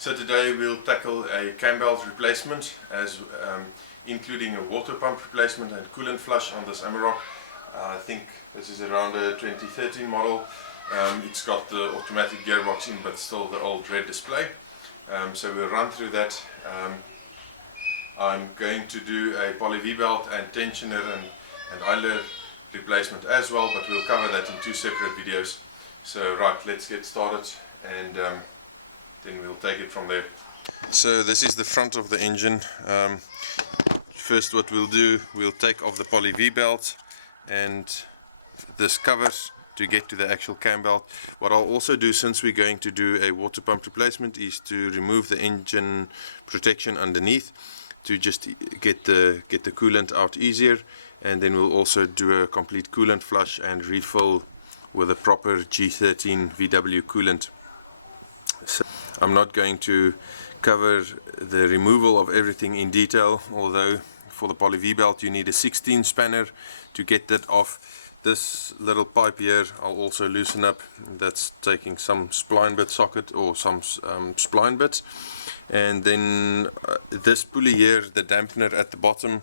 So today we'll tackle a Cambelt replacement, including a water pump replacement and coolant flush on this Amarok. I think this is around a 2013 model. It's got the automatic gearbox in, but still the old red display. So we'll run through that. I'm going to do a poly V-belt and tensioner and idler replacement as well, but we'll cover that in two separate videos. So right, let's get started, and then we'll take it from there. So this is the front of the engine. First what we'll do, we'll take off the poly V-belt and this covers to get to the actual cam belt. What I'll also do, since we're going to do a water pump replacement, is to remove the engine protection underneath to just get the coolant out easier, and then we'll also do a complete coolant flush and refill with a proper G13 VW coolant. So I'm not going to cover the removal of everything in detail, although for the poly V-belt you need a 16 spanner to get that off. This little pipe here I'll also loosen up. That's taking some spline bit socket or some spline bits, and then this pulley here, the dampener at the bottom,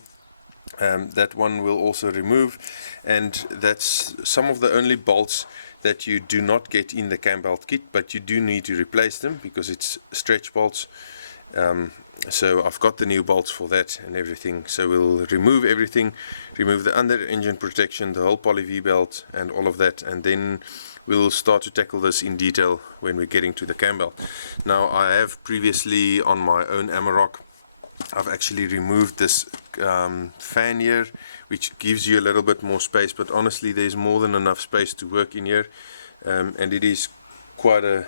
that one will also remove, and that's some of the only bolts that you do not get in the Cambelt kit, but you do need to replace them because it's stretch bolts. So I've got the new bolts for that and everything. So we'll remove everything, remove the under engine protection, the whole poly V-belt and all of that, and then we'll start to tackle this in detail when we're getting to the Cambelt. Now, I have previously on my own Amarok, I've actually removed this fan here, which gives you a little bit more space, but honestly there's more than enough space to work in here, and it is quite a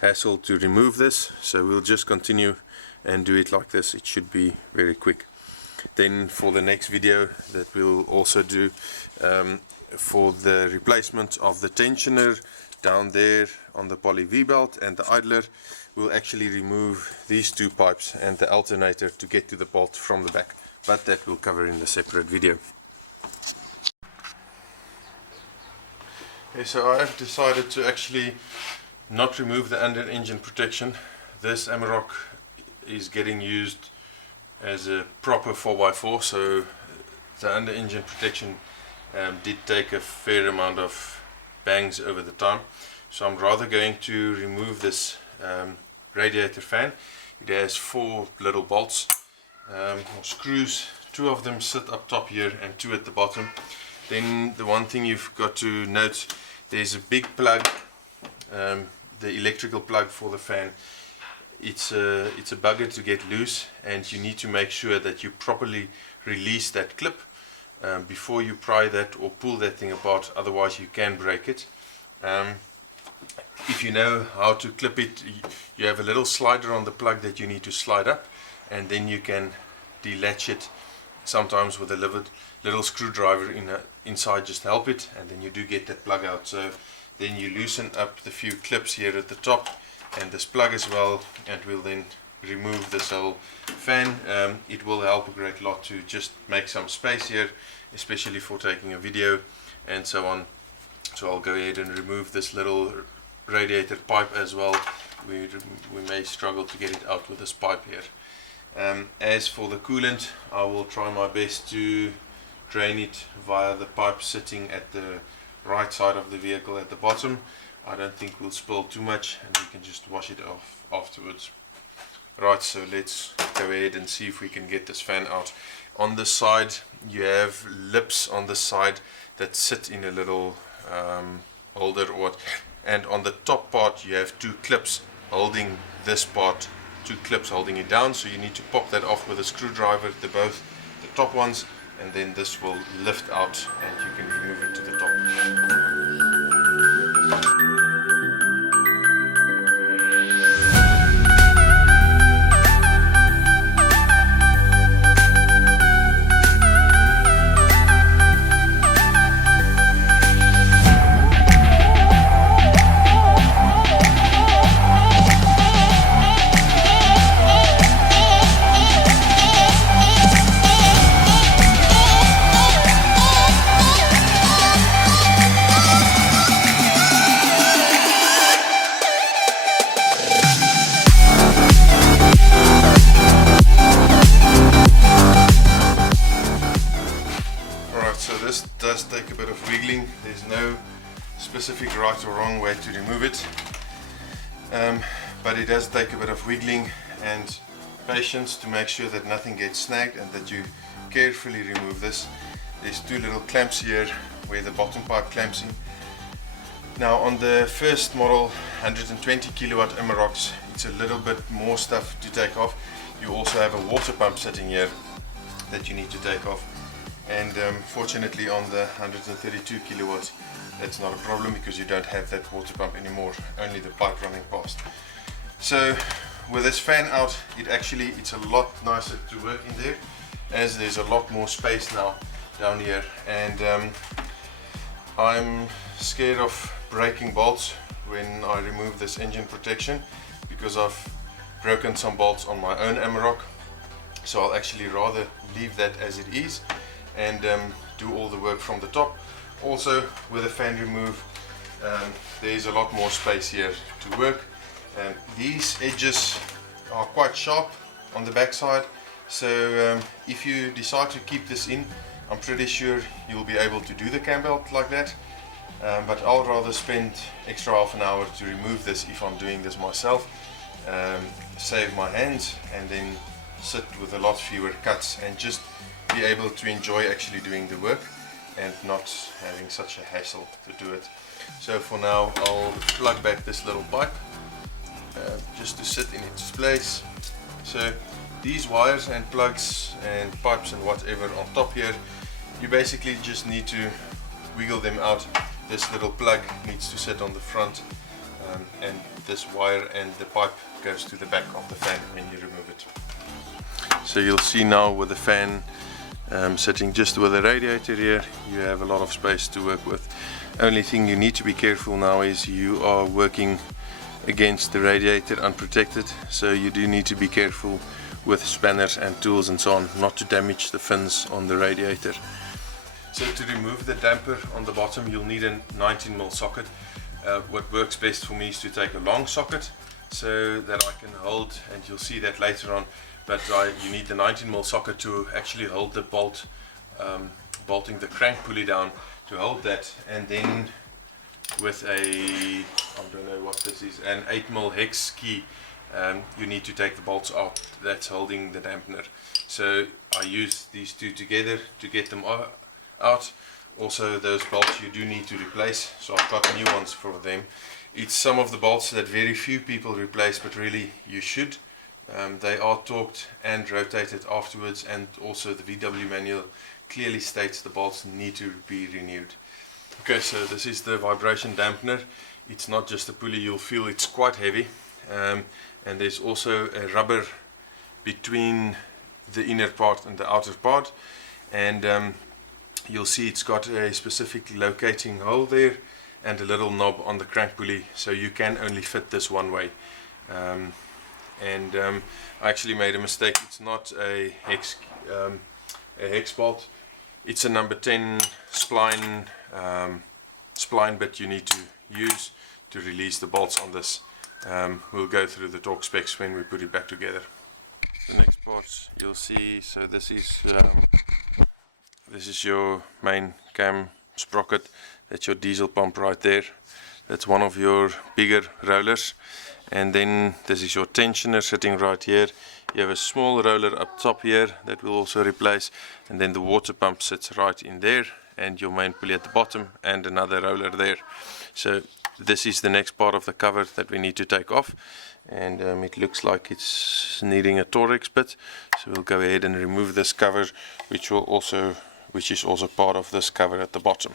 hassle to remove this, so we'll just continue and do it like this. It should be very quick. Then for the next video that we'll also do for the replacement of the tensioner down there on the poly V-belt and the idler, we'll actually remove these two pipes and the alternator to get to the bolt from the back, but that we'll cover in a separate video. Okay, so I have decided to actually not remove the under engine protection. This Amarok is getting used as a proper 4x4, so the under engine protection did take a fair amount of bangs over the time. So I'm rather going to remove this radiator fan. It has 4 little bolts or screws. 2 of them sit up top here and 2 at the bottom. Then the one thing you've got to note, there's a big plug, the electrical plug for the fan. It's a bugger to get loose, and you need to make sure that you properly release that clip before you pry that or pull that thing apart, otherwise you can break it. If you know how to clip it, you have a little slider on the plug that you need to slide up, and then you can delatch it, sometimes with a little screwdriver inside just to help it, and then you do get that plug out. So then you loosen up the few clips here at the top and this plug as well, and we'll then remove this whole fan. It will help a great lot to just make some space here, especially for taking a video and so on. So I'll go ahead and remove this little radiator pipe as well. We may struggle to get it out with this pipe here. As for the coolant, I will try my best to drain it via the pipe sitting at the right side of the vehicle at the bottom. I don't think we'll spill too much, and we can just wash it off afterwards. Right, so let's go ahead and see if we can get this fan out. On the side you have lips on the side that sit in a little holder, and on the top part you have 2 clips holding this part, 2 clips holding it down, so you need to pop that off with a screwdriver, the top ones, and then this will lift out and you can remove it to the top. specific right or wrong way to remove it, but it does take a bit of wiggling and patience to make sure that nothing gets snagged and that you carefully remove this. There's two little clamps here where the bottom pipe clamps in. Now on the first model 120 kilowatt Amaroks, it's a little bit more stuff to take off. You also have a water pump sitting here that you need to take off, and fortunately on the 132 kilowatts that's not a problem because you don't have that water pump anymore, only the pipe running past. So with this fan out, it's a lot nicer to work in there, as there's a lot more space now down here, and I'm scared of breaking bolts when I remove this engine protection because I've broken some bolts on my own Amarok, so I'll actually rather leave that as it is and do all the work from the top. Also with the fan remove, there's a lot more space here to work. These edges are quite sharp on the back side, so if you decide to keep this in, I'm pretty sure you'll be able to do the Cambelt like that, but I'll rather spend extra half an hour to remove this if I'm doing this myself, save my hands and then sit with a lot fewer cuts and just be able to enjoy actually doing the work and not having such a hassle to do it. So for now I'll plug back this little pipe just to sit in its place. So these wires and plugs and pipes and whatever on top here, you basically just need to wiggle them out. This little plug needs to sit on the front, and this wire and the pipe goes to the back of the fan when you remove it. So you'll see now with the fan sitting just with the radiator here, you have a lot of space to work with. Only thing you need to be careful now is you are working against the radiator unprotected, so you do need to be careful with spanners and tools and so on not to damage the fins on the radiator. So to remove the damper on the bottom, you'll need a 19mm socket. What works best for me is to take a long socket so that I can hold, and you'll see that later on, but you need the 19mm socket to actually hold the bolt, bolting the crank pulley down to hold that, and then with I don't know what this is, an 8mm hex key, you need to take the bolts out that's holding the dampener. So I use these two together to get them out. Also those bolts you do need to replace, so I've got new ones for them. It's some of the bolts that very few people replace, but really you should. They are torqued and rotated afterwards, and also the VW manual clearly states the bolts need to be renewed. Okay, so this is the vibration dampener. It's not just a pulley, you'll feel it's quite heavy, and there's also a rubber between the inner part and the outer part, and you'll see it's got a specific locating hole there and a little knob on the crank pulley, so you can only fit this one way. I actually made a mistake. It's not a hex bolt, it's a number 10 spline bit you need to use to release the bolts on this. We'll go through the torque specs when we put it back together. The next part you'll see, so this is your main cam sprocket. That's your diesel pump right there. That's one of your bigger rollers, and then this is your tensioner sitting right here. You have a small roller up top here that we'll also replace, and then the water pump sits right in there, and your main pulley at the bottom, and another roller there. So this is the next part of the cover that we need to take off, and it looks like it's needing a Torx bit, so we'll go ahead and remove this cover, which is also part of this cover at the bottom.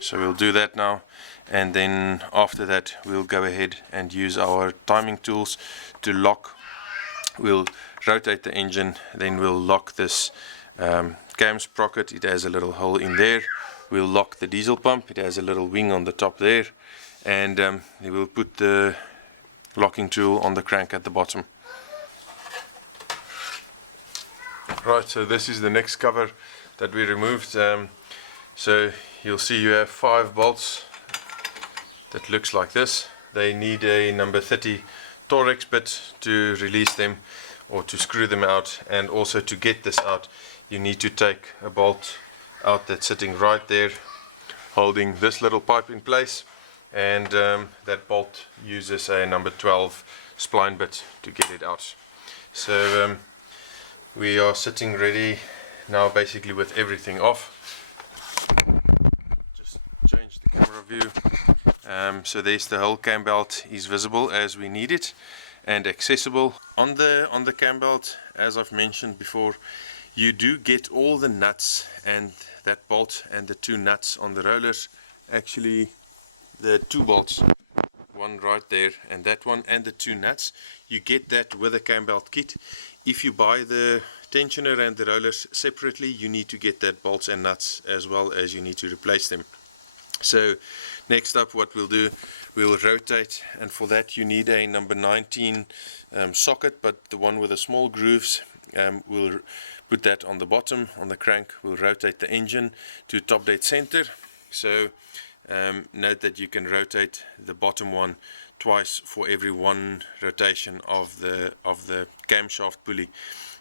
So we'll do that now, and then after that we'll go ahead and use our timing tools to lock. We'll rotate the engine, then we'll lock this cam sprocket. It has a little hole in there. We'll lock the diesel pump. It has a little wing on the top there, and we'll put the locking tool on the crank at the bottom. Right, so this is the next cover that we removed. So you'll see you have 5 bolts that looks like this. They need a number 30 Torx bit to release them or to screw them out, and also to get this out you need to take a bolt out that's sitting right there holding this little pipe in place, and that bolt uses a number 12 spline bit to get it out. So we are sitting ready now, basically with everything off. Just change the camera view. So there's the whole cam belt is visible as we need it and accessible. On the cam belt, as I've mentioned before, you do get all the nuts and that bolt and the 2 nuts on the rollers. Actually, the 2 bolts, one right there and that one, and the 2 nuts, you get that with a cam belt kit. If you buy the tensioner and the rollers separately, you need to get that bolts and nuts as well, as you need to replace them. So next up, what we'll do, we'll rotate, and for that you need a number 19 socket, but the one with the small grooves. We'll put that on the bottom on the crank. We'll rotate the engine to top dead center. So note that you can rotate the bottom one twice for every 1 rotation of the camshaft pulley.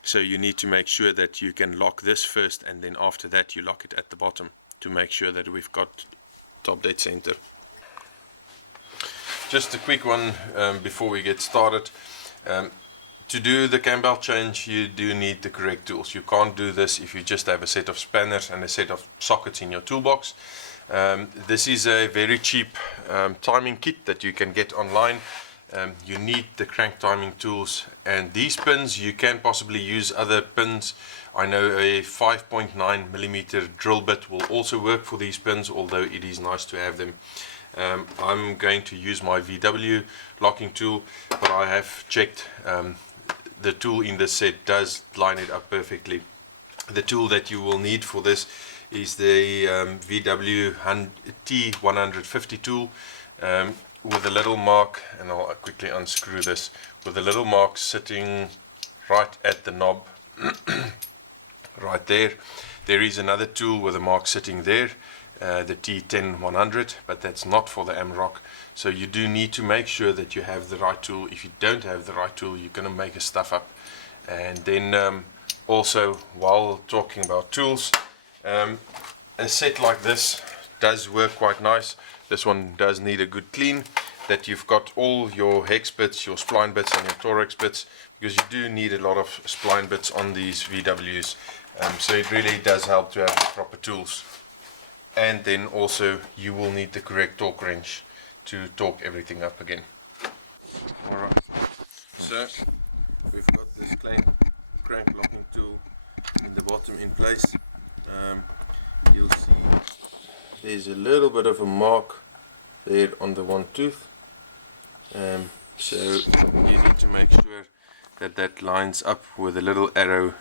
So you need to make sure that you can lock this first, and then after that you lock it at the bottom to make sure that we've got top dead center. Just a quick one before we get started. To do the cam belt change, you do need the correct tools. You can't do this if you just have a set of spanners and a set of sockets in your toolbox. This is a very cheap timing kit that you can get online. You need the crank timing tools and these pins. You can possibly use other pins. I know a 5.9mm drill bit will also work for these pins, although it is nice to have them. I'm going to use my VW locking tool, but I have checked the tool in this set does line it up perfectly. The tool that you will need for this is the VW T150 tool with a little mark, and I'll quickly unscrew this, with a little mark sitting right at the knob right there. There is another tool with a mark sitting there, the T10100, but that's not for the Amarok. So you do need to make sure that you have the right tool. If you don't have the right tool, you're going to make a stuff up. And then also, while talking about tools, a set like this does work quite nice. This one does need a good clean, that you've got all your hex bits, your spline bits and your thorax bits, because you do need a lot of spline bits on these VWs. So it really does help to have the proper tools. And then also you will need the correct torque wrench to torque everything up again. Alright, so we've got this crank locking tool in the bottom in place. You'll see there's a little bit of a mark there on the one tooth. So you need to make sure that that lines up with a little arrow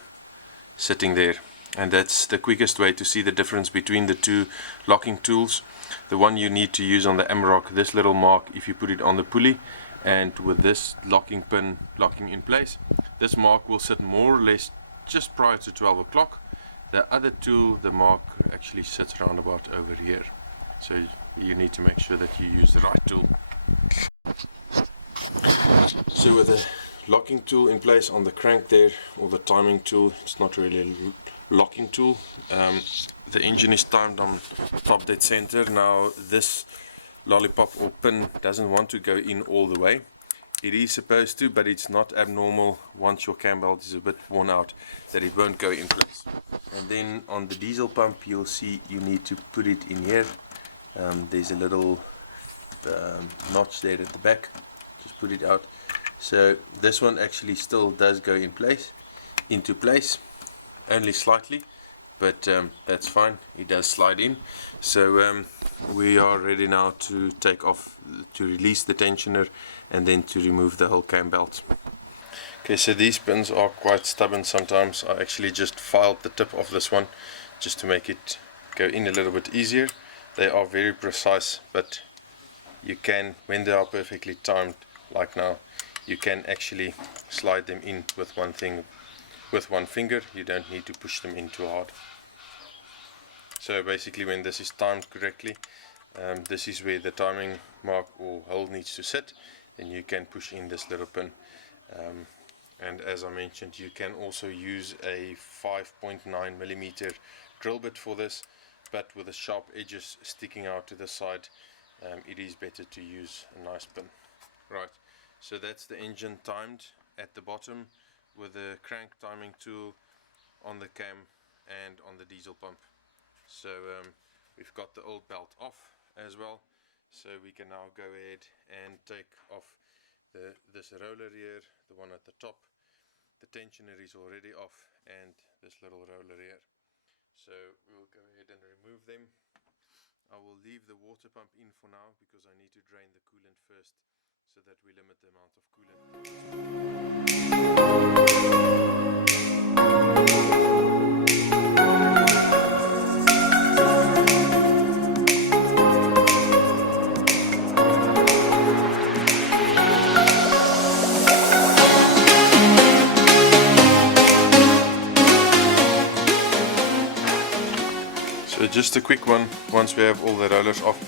sitting there. And that's the quickest way to see the difference between the 2 locking tools. The one you need to use on the Amarok, this little mark, if you put it on the pulley and with this locking pin locking in place, this mark will sit more or less just prior to 12 o'clock. The other tool, the mark actually sits around about over here. So you need to make sure that you use the right tool. So with the locking tool in place on the crank there, or the timing tool, it's not really a locking tool. The engine is timed on top dead center. Now this lollipop or pin doesn't want to go in all the way. It is supposed to, but it's not abnormal once your cam belt is a bit worn out that it won't go in place. And then on the diesel pump, you'll see you need to put it in here. There's a little notch there at the back. Just put it out. So this one actually still does go into place, only slightly, but that's fine. It does slide in. So we are ready now to take off, to release the tensioner, and then to remove the whole cam belt. Okay, so these pins are quite stubborn sometimes. I actually just filed the tip of this one just to make it go in a little bit easier. They are very precise, but you can, when they are perfectly timed like now, you can actually slide them in with one finger. You don't need to push them in too hard. So basically, when this is timed correctly, this is where the timing mark or hole needs to sit, then you can push in this little pin. And as I mentioned, you can also use a 5.9mm drill bit for this. but with the sharp edges sticking out to the side, it is better to use a nice pin. Right, so that's the engine timed at the bottom with the crank timing tool on the cam and on the diesel pump. So we've got the old belt off as well, so we can now go ahead and take off this roller here, the one at the top. The tensioner is already off, and this little roller here. So we'll go ahead and remove them. I will leave the water pump in for now because I need to drain the coolant first, so that we limit the amount of coolant. So just a quick one, once we have all the rollers off.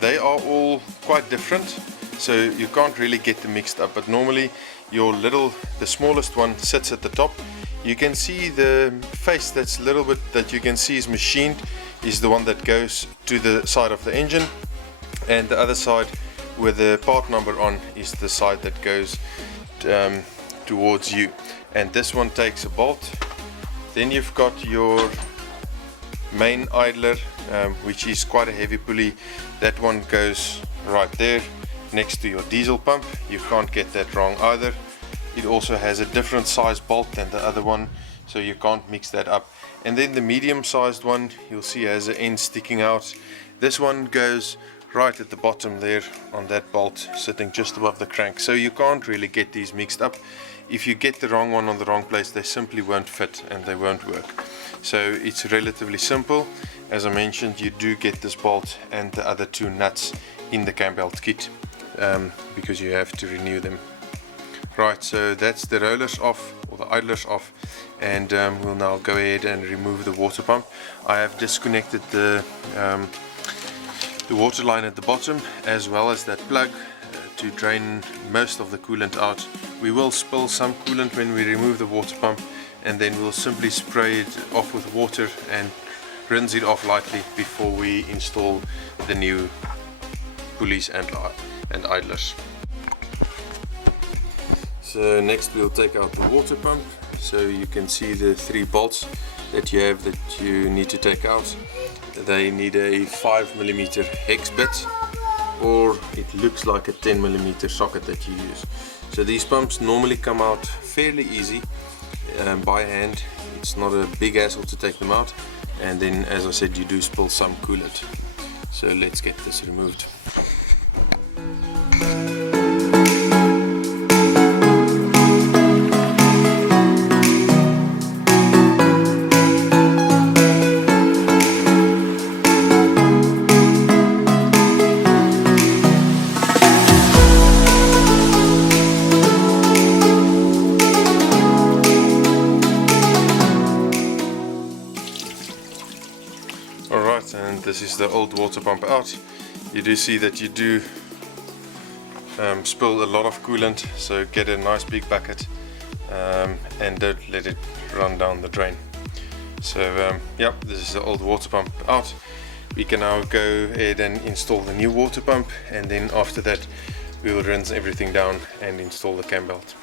They are all quite different, so you can't really get them mixed up, but normally the smallest one sits at the top. You can see the face that's a little bit that you can see is machined is the one that goes to the side of the engine, and the other side with the part number on is the side that goes towards you, and this one takes a bolt. Then you've got your main idler, which is quite a heavy pulley. That one goes right there next to your diesel pump. You can't get that wrong either. It also has a different size bolt than the other one, so you can't mix that up. And then the medium sized one, you'll see, has an end sticking out. This one goes right at the bottom there on that bolt, sitting just above the crank, so you can't really get these mixed up. If you get the wrong one on the wrong place, they simply won't fit and they won't work. So it's relatively simple. As I mentioned, you do get this bolt and the other two nuts in the Cambelt kit, because you have to renew them. Right, so that's the rollers off, or the idlers off, and we'll now go ahead and remove the water pump. I have disconnected the water line at the bottom, as well as that plug, to drain most of the coolant out. We will spill some coolant when we remove the water pump, and then we'll simply spray it off with water and rinse it off lightly before we install the new pulleys and idlers. So next we'll take out the water pump. So you can see the 3 bolts that you have that you need to take out. They need a 5mm hex bit, or it looks like a 10mm socket that you use. So these pumps normally come out fairly easy by hand. It's not a big hassle to take them out, and then, as I said, you do spill some coolant. So let's get this removed. And this is the old water pump out. You do see that you do spill a lot of coolant, so get a nice big bucket and don't let it run down the drain. So yeah, this is the old water pump out. We can now go ahead and install the new water pump, and then after that we will rinse everything down and install the Cambelt.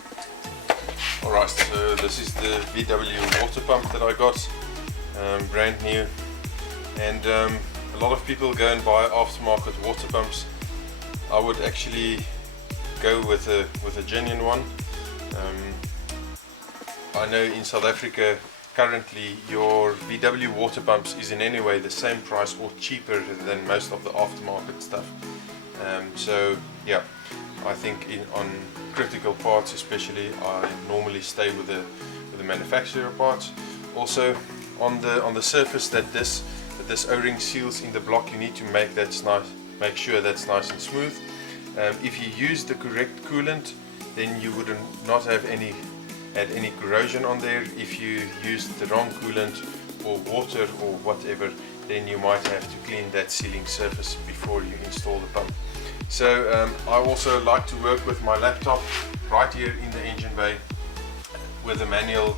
Alright, so this is the VW water pump that I got, brand new. And a lot of people go and buy aftermarket water pumps. I would actually go with a genuine one. I know in South Africa currently your VW water pumps is in any way the same price or cheaper than most of the aftermarket stuff. So yeah, I think on critical parts especially, I normally stay with the manufacturer parts. Also on the surface that this O-ring seals in the block, you need to make sure that's nice and smooth. If you use the correct coolant, then you would not have any corrosion on there. If you use the wrong coolant or water or whatever, then you might have to clean that sealing surface before you install the pump. So I also like to work with my laptop right here in the engine bay with the manual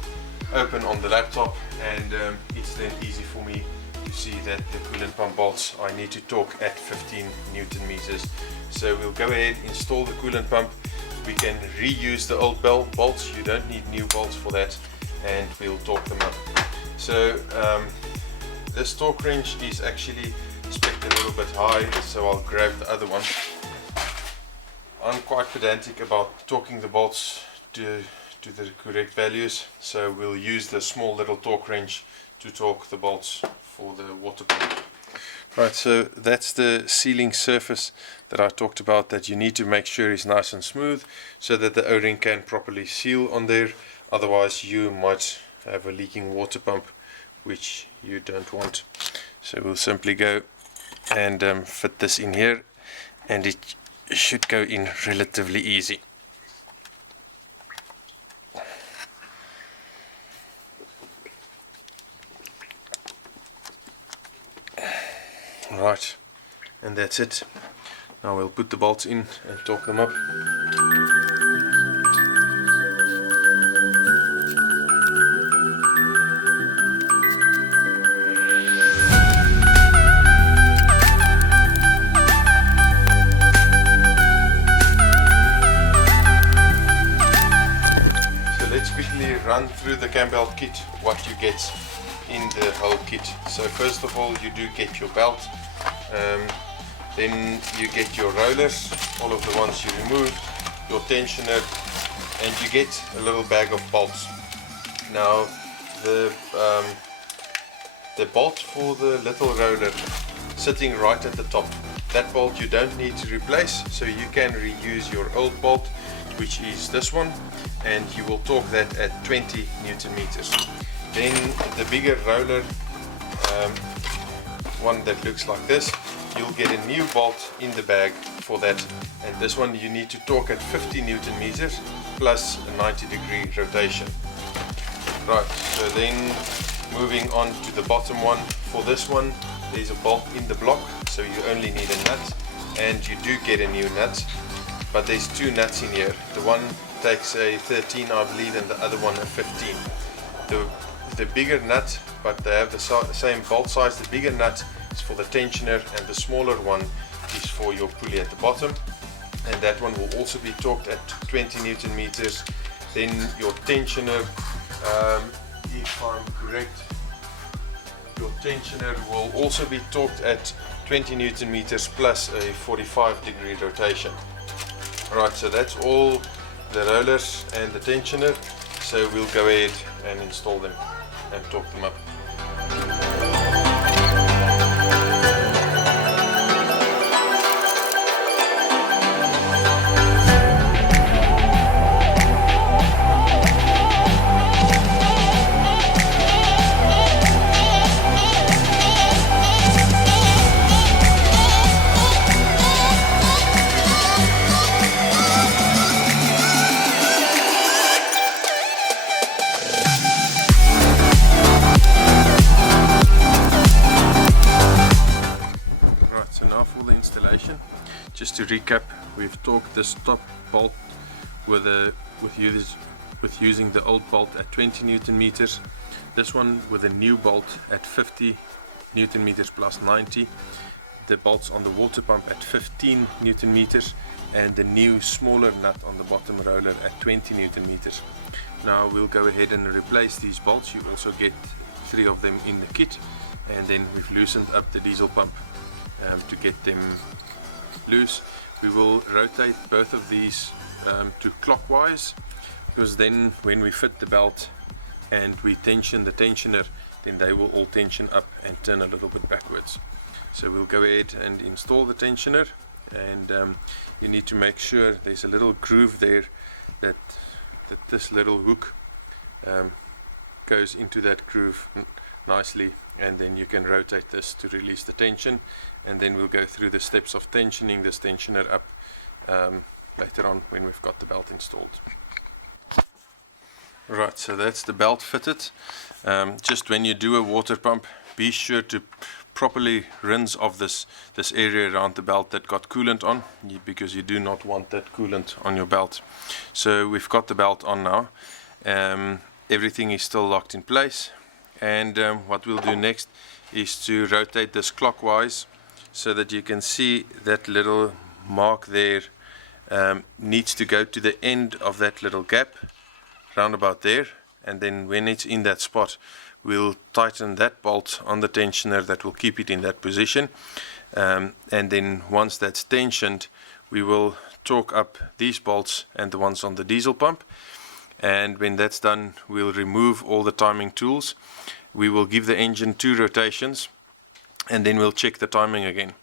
open on the laptop, and it's then easy for me to you see that the coolant pump bolts, I need to torque at 15 Newton meters. So we'll go ahead, install the coolant pump. We can reuse the old bolts, you don't need new bolts for that, and we'll torque them up. So this torque wrench is actually spec'd a little bit high, so I'll grab the other one. I'm quite pedantic about torquing the bolts to the correct values, so we'll use the small little torque wrench to torque the bolts for the water pump. Right, so that's the sealing surface that I talked about, that you need to make sure is nice and smooth so that the O-ring can properly seal on there. Otherwise you might have a leaking water pump, which you don't want. So we'll simply go and fit this in here, and it should go in relatively easy. Right, and that's it. Now we'll put the bolts in and torque them up. So let's quickly run through the Cambelt kit, what you get in the whole kit. So first of all, you do get your belt. Then you get your rollers, all of the ones you removed, your tensioner, and you get a little bag of bolts. Now the bolt for the little roller sitting right at the top, that bolt you don't need to replace, so you can reuse your old bolt, which is this one, and you will torque that at 20 Newton meters. Then the bigger roller, one that looks like this, you'll get a new bolt in the bag for that, and this one you need to torque at 50 Newton meters plus a 90-degree rotation. Right, so then moving on to the bottom one, for this one there's a bolt in the block, so you only need a nut, and you do get a new nut, but there's two nuts in here. The one takes a 13, I believe, and the other one a 15. The bigger nut, but they have the same bolt size, the bigger nut is for the tensioner, and the smaller one is for your pulley at the bottom, and that one will also be torqued at 20 Newton meters. Then your tensioner, if I'm correct, your tensioner will also be torqued at 20 Newton meters plus a 45-degree rotation. Right, so that's all the rollers and the tensioner, so we'll go ahead and install them and torque them up. Just to recap, we've torqued this top bolt with using the old bolt at 20 Newton meters, this one with a new bolt at 50 Newton meters plus 90, the bolts on the water pump at 15 Newton meters, and the new smaller nut on the bottom roller at 20 Newton meters. Now we'll go ahead and replace these bolts. You also get 3 of them in the kit, and then we've loosened up the diesel pump to get them loose. We will rotate both of these to clockwise, because then when we fit the belt and we tension the tensioner, then they will all tension up and turn a little bit backwards. So we'll go ahead and install the tensioner, and you need to make sure there's a little groove there that this little hook goes into that groove nicely, and then you can rotate this to release the tension, and then we'll go through the steps of tensioning this tensioner up later on when we've got the belt installed. Right, so that's the belt fitted. Just when you do a water pump, be sure to properly rinse off this area around the belt that got coolant on, because you do not want that coolant on your belt. So we've got the belt on now. Everything is still locked in place, and what we'll do next is to rotate this clockwise so that you can see that little mark there needs to go to the end of that little gap round about there, and then when it's in that spot we'll tighten that bolt on the tensioner that will keep it in that position, and then once that's tensioned we will torque up these bolts and the ones on the diesel pump, and when that's done we'll remove all the timing tools. We will give the engine 2 rotations and then we'll check the timing again.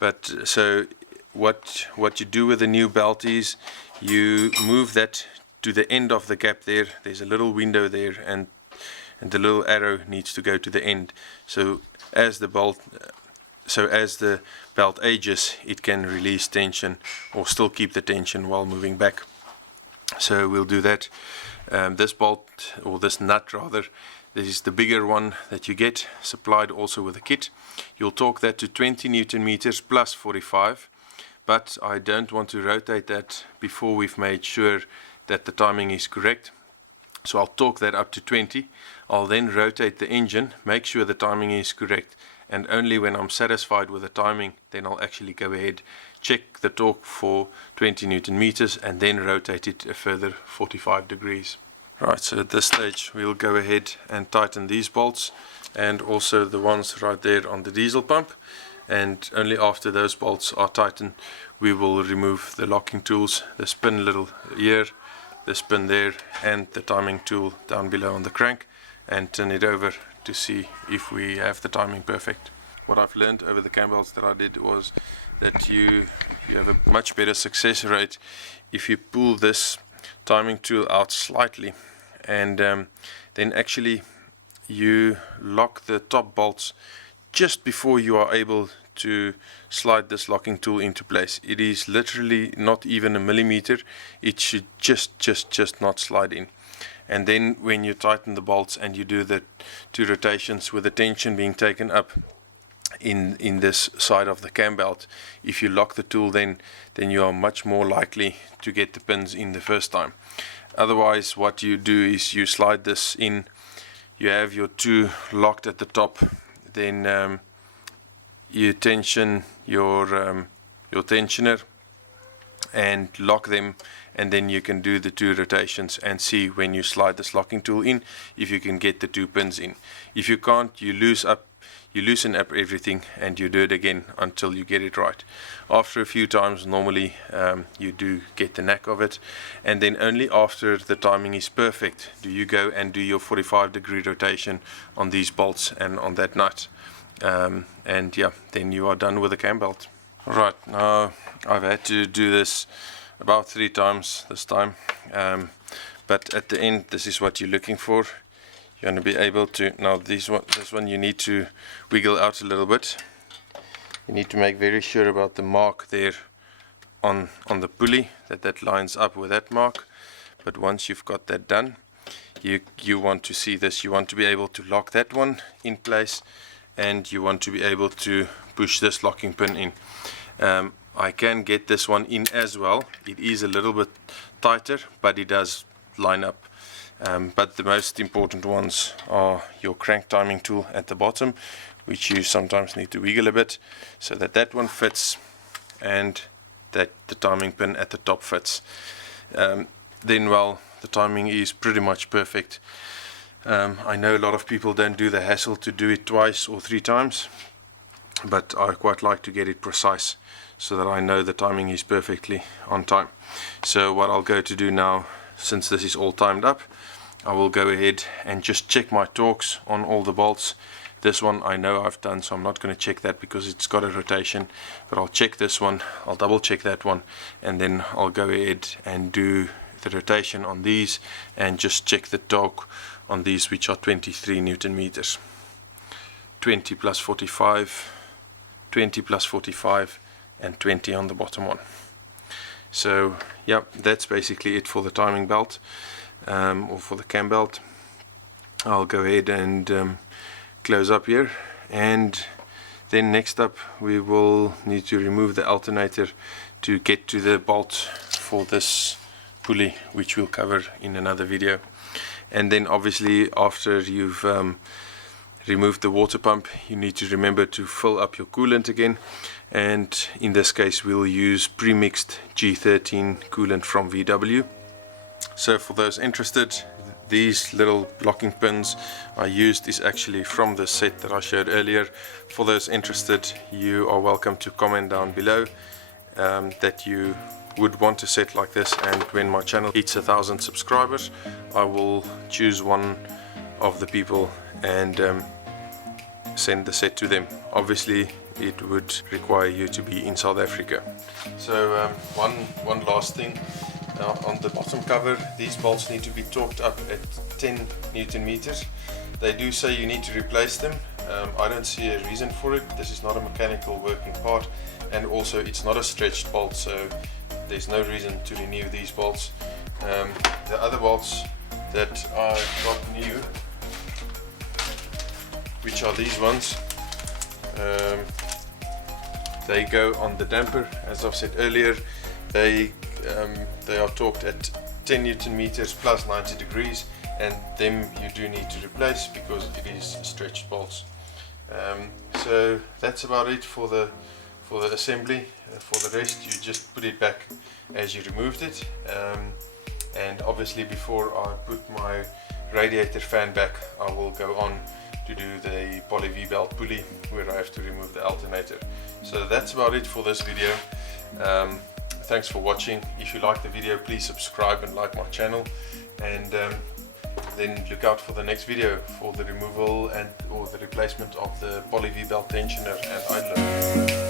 But so what you do with the new belt is you move that to the end of the gap there. There's a little window there, and the little arrow needs to go to the end. So as the belt ages, it can release tension or still keep the tension while moving back. So we'll do that. This bolt, or this nut rather, this is the bigger one that you get, supplied also with a kit. You'll torque that to 20 Newton meters plus 45, but I don't want to rotate that before we've made sure that the timing is correct. So I'll torque that up to 20. I'll then rotate the engine, make sure the timing is correct, and only when I'm satisfied with the timing, then I'll actually go ahead, check the torque for 20 Newton meters, and then rotate it a further 45 degrees. Right, so at this stage we'll go ahead and tighten these bolts and also the ones right there on the diesel pump, and only after those bolts are tightened we will remove the locking tools, the spin little here, the spin there, and the timing tool down below on the crank, and turn it over to see if we have the timing perfect. What I've learned over the Cambelts that I did was that you have a much better success rate if you pull this timing tool out slightly, and then actually you lock the top bolts just before you are able to slide this locking tool into place. It is literally not even a millimeter. It should just not slide in. And then when you tighten the bolts and you do the 2 rotations with the tension being taken up in this side of the cam belt, if you lock the tool then you are much more likely to get the pins in the first time. Otherwise what you do is you slide this in, you have your 2 locked at the top, then you tension your tensioner and lock them, and then you can do the 2 rotations and see when you slide this locking tool in if you can get the 2 pins in. If you can't, you loosen up everything and you do it again until you get it right. After a few times normally you do get the knack of it, and then only after the timing is perfect do you go and do your 45-degree rotation on these bolts and on that nut, and yeah, then you are done with the cam belt. Right, now I've had to do this about 3 times this time, but at the end this is what you're looking for. You're going to be able to, now this one you need to wiggle out a little bit. You need to make very sure about the mark there on the pulley, that lines up with that mark. But once you've got that done, you want to see this, you want to be able to lock that one in place, and you want to be able to push this locking pin in. I can get this one in as well. It is a little bit tighter, but it does line up. But the most important ones are your crank timing tool at the bottom, which you sometimes need to wiggle a bit so that one fits and that the timing pin at the top fits. Then well, the timing is pretty much perfect. I know a lot of people don't do the hassle to do it 2 or 3 times, but I quite like to get it precise so that I know the timing is perfectly on time. So what I'll go to do now, since this is all timed up, I will go ahead and just check my torques on all the bolts. This one I know I've done, so I'm not going to check that because it's got a rotation, but I'll check this one, I'll double check that one, and then I'll go ahead and do the rotation on these and just check the torque on these, which are 23 Newton meters. 20 plus 45, 20 plus 45, and 20 on the bottom one. So yeah, that's basically it for the timing belt, or for the cam belt. I'll go ahead and close up here, and then next up we will need to remove the alternator to get to the bolt for this pulley, which we'll cover in another video. And then obviously after you've removed the water pump, you need to remember to fill up your coolant again, and in this case we'll use pre-mixed G13 coolant from VW. So for those interested, these little blocking pins I used is actually from the set that I showed earlier. For those interested, you are welcome to comment down below that you would want a set like this, and when my channel hits 1,000 subscribers I will choose one of the people and send the set to them. Obviously it would require you to be in South Africa. So one last thing, on the bottom cover, these bolts need to be torqued up at 10 Newton meters. They do say you need to replace them. I don't see a reason for it. This is not a mechanical working part, and also it's not a stretched bolt, so there's no reason to renew these bolts. The other bolts that I got new, which are these ones, they go on the damper. As I've said earlier, they are torqued at 10 Newton meters plus 90 degrees, and them you do need to replace because it is stretched bolts. So that's about it for the assembly. For the rest, you just put it back as you removed it, and obviously before I put my radiator fan back, I will go on to do the poly V-belt pulley where I have to remove the alternator. So that's about it for this video. Thanks for watching. If you like the video, please subscribe and like my channel, and then look out for the next video for the removal and or the replacement of the poly V-belt tensioner and idler.